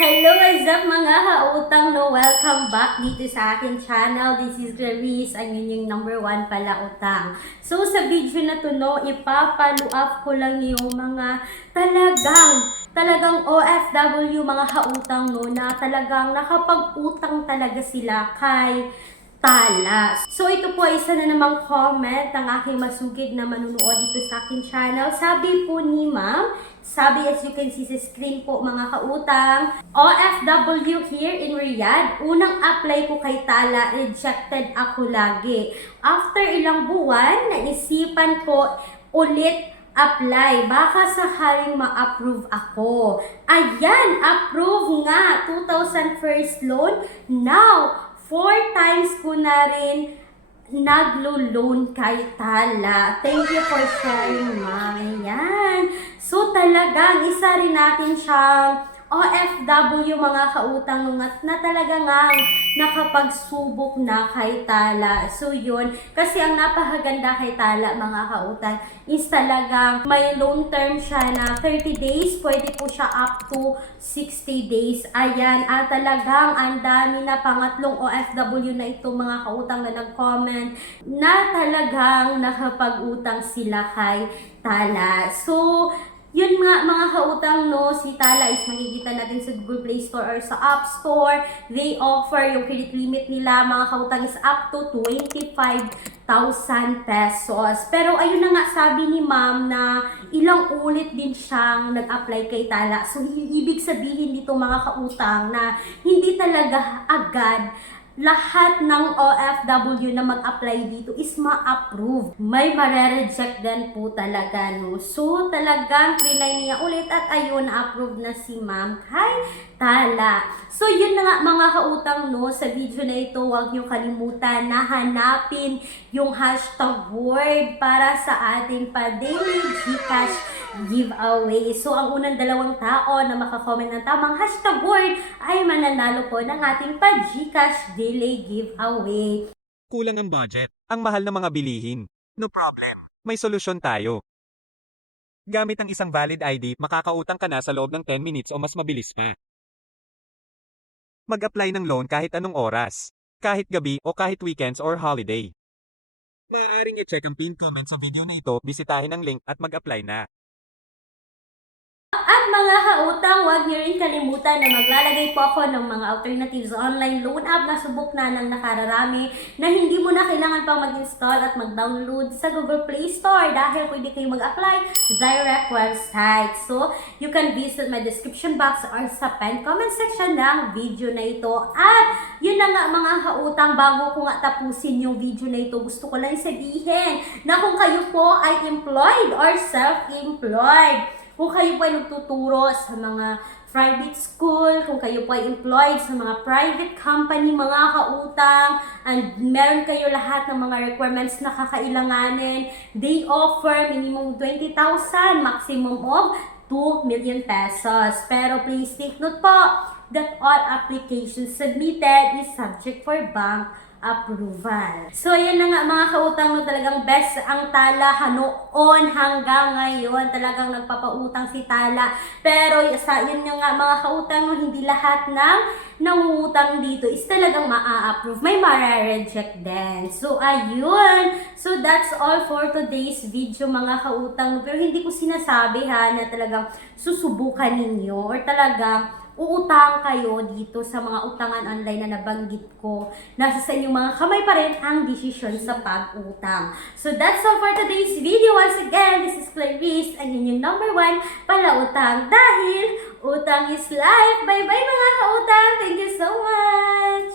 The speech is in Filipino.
Hello, what's up mga kautang no? Welcome back dito sa aking channel. This is Clarice, ang inyong number 1 pala utang. So sa video na to no, ipapalo up ko lang yung mga talagang OFW mga kautang no, na talagang nakapag-utang talaga sila kay Tala. So ito po ay isa na namang comment ng aking masugid na manunood dito sa aking channel. Sabi po ni Ma'am, sabi as you can see sa screen po mga kautang, OFW here in Riyadh, unang apply ko kay Tala, rejected ako lagi. After ilang buwan, naisipan ko ulit apply. Baka sakaling ma-approve ako. Ayan, approve nga. 2,000 first loan. Now, 4 times ko na rin naglo-loan kay Tala. Thank you for sharing, Ma'am. Ayan. So, talagang isa rin natin siyang OFW mga kautang nungat na talaga nga nakapagsubok na kay Tala. So yun, kasi ang napakaganda kay Tala mga kautang is talagang may long term siya na 30 days, pwede po siya up to 60 days. Ayan, at talagang ang dami na pangatlong OFW na ito mga kautang na nag-comment na talagang nakapag-utang sila kay Tala. So, yun nga mga kautang no, si Tala is makikita natin sa Google Play Store or sa App Store. They offer yung credit limit nila mga kautang is up to 25,000 pesos. Pero ayun na nga sabi ni Ma'am na ilang ulit din siyang nag-apply kay Tala. So ibig sabihin dito mga kautang na hindi talaga agad lahat ng OFW na mag-apply dito is ma-approve. May mare-reject din po talaga, no? So, talagang trinay niya ulit at ayun, na-approve na si Ma'am kay Tala. So, yun na nga mga kautang, no? Sa video na ito, huwag niyo kalimutan na hanapin yung hashtag word para sa ating pa-daily Gcash giveaway. So, ang unang dalawang tao na makakomment ng tamang hashtag word ay mananalo po ng ating pa-Gcash daily giveaway. Kulang ang budget. Ang mahal ng mga bilihin. No problem. May solusyon tayo. Gamit ang isang valid ID, makakautang ka na sa loob ng 10 minutes o mas mabilis pa. Mag-apply ng loan kahit anong oras. Kahit gabi o kahit weekends or holiday. Maaaring i-check ang pinned comment sa video na ito, bisitahin ang link at mag-apply na. At mga kautang, huwag niyo rin kalimutan na maglalagay po ako ng mga alternatives online loan app na subok na ng nakararami na hindi mo na kailangan pang mag-install at mag-download sa Google Play Store dahil pwede kayo mag-apply direct website. So, you can visit my description box or sa pinned comment section ng video na ito. At yun na nga mga kautang, bago ko nga tapusin yung video na ito, gusto ko lang sabihin na kung kayo po ay employed or self-employed, kung kayo po ay nagtuturo sa mga private school, kung kayo po ay employed sa mga private company, mga kautang, and meron kayo lahat ng mga requirements na kakailanganin, they offer minimum 20,000, maximum of 2 million pesos. Pero please take note po that all applications submitted is subject for bank approval. So, yan na nga mga kautang, no, talagang best ang Tala noon hanggang ngayon. Talagang nagpapautang si Tala. Pero sa yun nga mga kautang, no, hindi lahat ng nangungutang dito is talagang maa-approve. May mara-reject din. So, ayun. So, that's all for today's video mga kautang. Pero hindi ko sinasabi ha na talagang susubukan ninyo or talagang uutang kayo dito sa mga utangan online na nabanggit ko. Nasa sa inyong mga kamay pa rin ang desisyon sa pag-utang. So that's all for today's video. Once again, this is Clarice, ang inyong number 1 palautang. Dahil utang is life. Bye-bye mga kautang. Thank you so much!